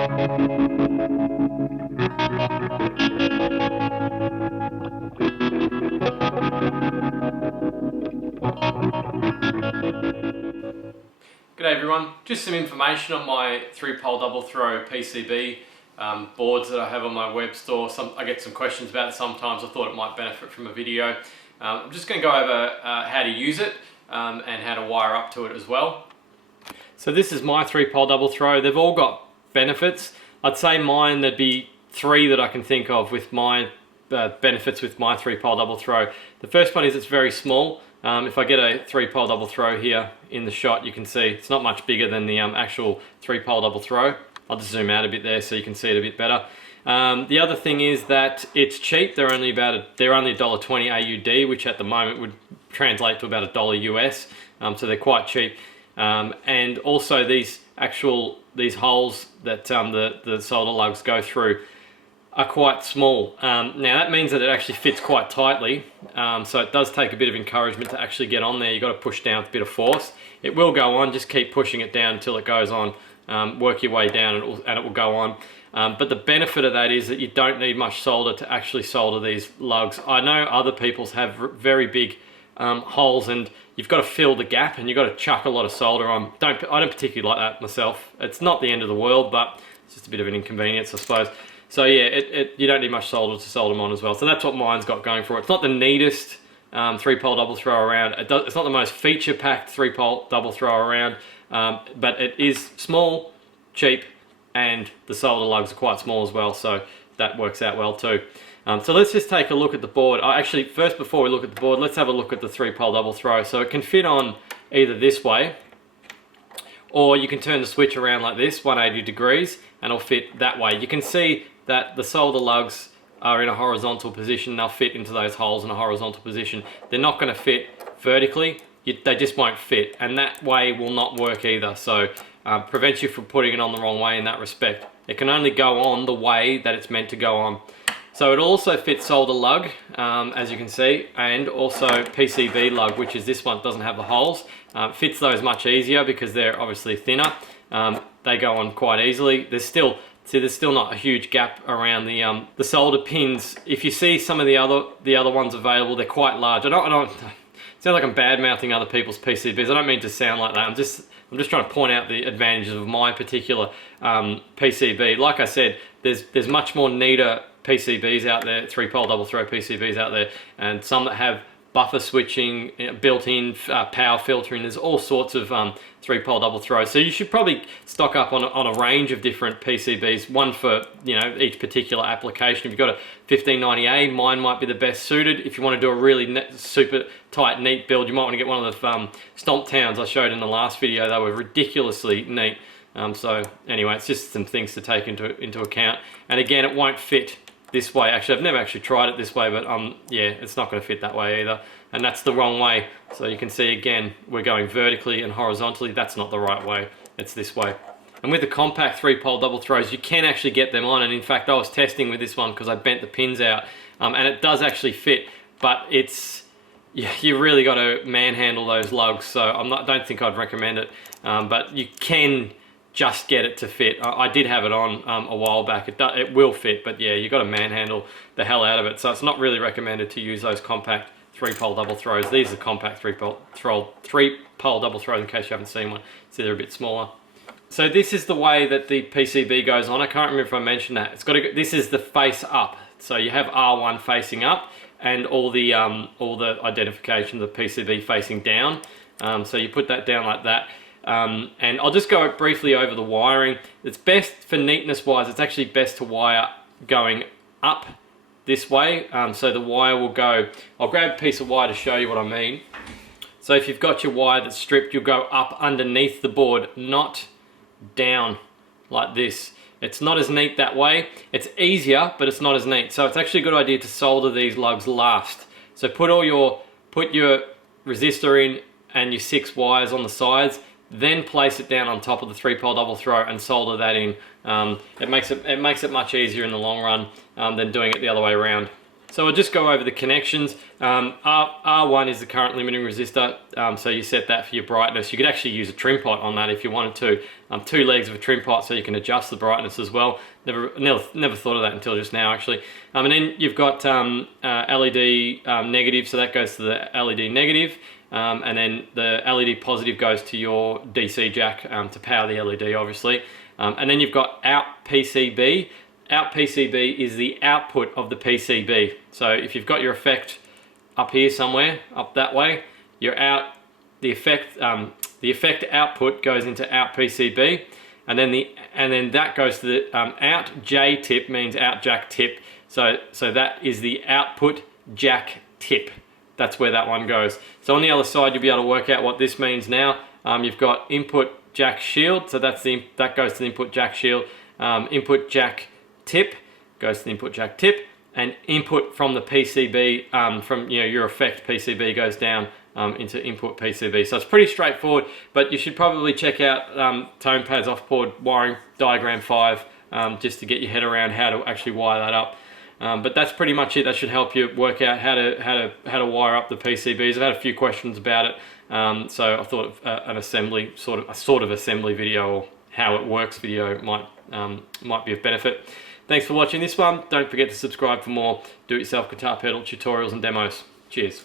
G'day everyone, just some information on my 3-pole double throw PCB boards that I have on my web store. I get some questions about it sometimes. I thought it might benefit from a video. I'm just going to go over how to use it and how to wire up to it as well. So this is my 3-pole double throw. They've all got benefits. I'd say mine, there'd be 3 that I can think of with my benefits with my 3-pole double throw. The first one is it's very small. If I get a 3-pole double throw here in the shot, you can see it's not much bigger than the actual 3-pole double throw. I'll just zoom out a bit there so you can see it a bit better. The other thing is that it's cheap. They're only $1.20 AUD, which at the moment would translate to about $1 US. So they're quite cheap. And also these holes that the solder lugs go through are quite small. Now that means that it actually fits quite tightly, so it does take a bit of encouragement to actually get on there. You've got to push down with a bit of force. It will go on, just keep pushing it down until it goes on. Work your way down and it will go on. But the benefit of that is that you don't need much solder to actually solder these lugs. I know other people's have very big holes and you've got to fill the gap and you've got to chuck a lot of solder on. I don't particularly like that myself. It's not the end of the world, but it's just a bit of an inconvenience, I suppose. So yeah, you don't need much solder to solder them on as well. So that's what mine's got going for it. It's not the neatest 3-pole double throw around. It's not the most feature-packed 3-pole double throw around, but it is small, cheap, and the solder lugs are quite small as well, so that works out well too. So let's just take a look at the board. Actually, first before we look at the board, let's have a look at the 3-pole double throw. So it can fit on either this way, or you can turn the switch around like this, 180 degrees, and it'll fit that way. You can see that the solder lugs are in a horizontal position. They'll fit into those holes in a horizontal position. They're not going to fit vertically. They just won't fit, and that way will not work either. So prevents you from putting it on the wrong way in that respect. It can only go on the way that it's meant to go on. So it also fits solder lug, as you can see, and also PCB lug, which is this one, doesn't have the holes. Fits those much easier because they're obviously thinner. They go on quite easily. There's still not a huge gap around the solder pins. If you see some of the other ones available, they're quite large. I don't sound like I'm bad-mouthing other people's PCBs. I don't mean to sound like that. I'm just trying to point out the advantages of my particular PCB. Like I said, there's much more neater PCBs out there, 3-pole double throw PCBs out there, and some that have buffer switching, built-in power filtering. There's all sorts of 3-pole double throws. So you should probably stock up on a range of different PCBs, one for each particular application. If you've got a 1590A, mine might be the best suited. If you want to do a really super tight, neat build, you might want to get one of the Stomp Towns I showed in the last video. They were ridiculously neat. So anyway, it's just some things to take into account. And again, it won't fit this way. Actually, I've never actually tried it this way, but yeah, it's not going to fit that way either, and that's the wrong way. So you can see again, we're going vertically and horizontally. That's not the right way. It's this way. And with the compact 3-pole double throws, you can actually get them on, and in fact I was testing with this one because I bent the pins out, and it does actually fit, but you really got to manhandle those lugs. So don't think I'd recommend it, but you can just get it to fit. I did have it on a while back. It will fit, but yeah, you've got to manhandle the hell out of it. So it's not really recommended to use those compact 3-pole double throws. These are compact 3-pole double throws in case you haven't seen one. See, they're a bit smaller. So this is the way that the PCB goes on. I can't remember if I mentioned that. It's got to go, this is the face up. So you have R1 facing up and all the identification of the PCB facing down. So you put that down like that. And I'll just go briefly over the wiring. It's best for neatness wise, it's actually best to wire going up this way. So the wire will go, I'll grab a piece of wire to show you what I mean. So if you've got your wire that's stripped, you'll go up underneath the board, not down like this. It's not as neat that way. It's easier, but it's not as neat. So it's actually a good idea to solder these lugs last. So put your resistor in and your 6 wires on the sides, then place it down on top of the 3-pole double throw and solder that in. It makes it much easier in the long run than doing it the other way around. So I'll just go over the connections. R1 is the current limiting resistor, so you set that for your brightness. You could actually use a trim pot on that if you wanted to. 2 legs of a trim pot so you can adjust the brightness as well. Never thought of that until just now actually. And then you've got LED negative, so that goes to the LED negative. And then the LED positive goes to your DC jack to power the LED obviously. And then you've got out PCB. Out PCB is the output of the PCB. So if you've got your effect up here somewhere, up that way, your out, the effect output goes into out PCB, and then that goes to the out J tip, means out jack tip. So that is the output jack tip. That's where that one goes. So on the other side, you'll be able to work out what this means now. You've got input jack shield, so that goes to the input jack shield. Input jack tip goes to the input jack tip, and input from the PCB, from your effect PCB goes down into input PCB. So it's pretty straightforward, but you should probably check out TonePad's off-board wiring diagram 5 just to get your head around how to actually wire that up. But that's pretty much it. That should help you work out how to wire up the PCBs. I've had a few questions about it, so I thought an assembly sort of assembly video, or how it works video might be of benefit. Thanks for watching this one. Don't forget to subscribe for more do-it-yourself guitar pedal tutorials and demos. Cheers.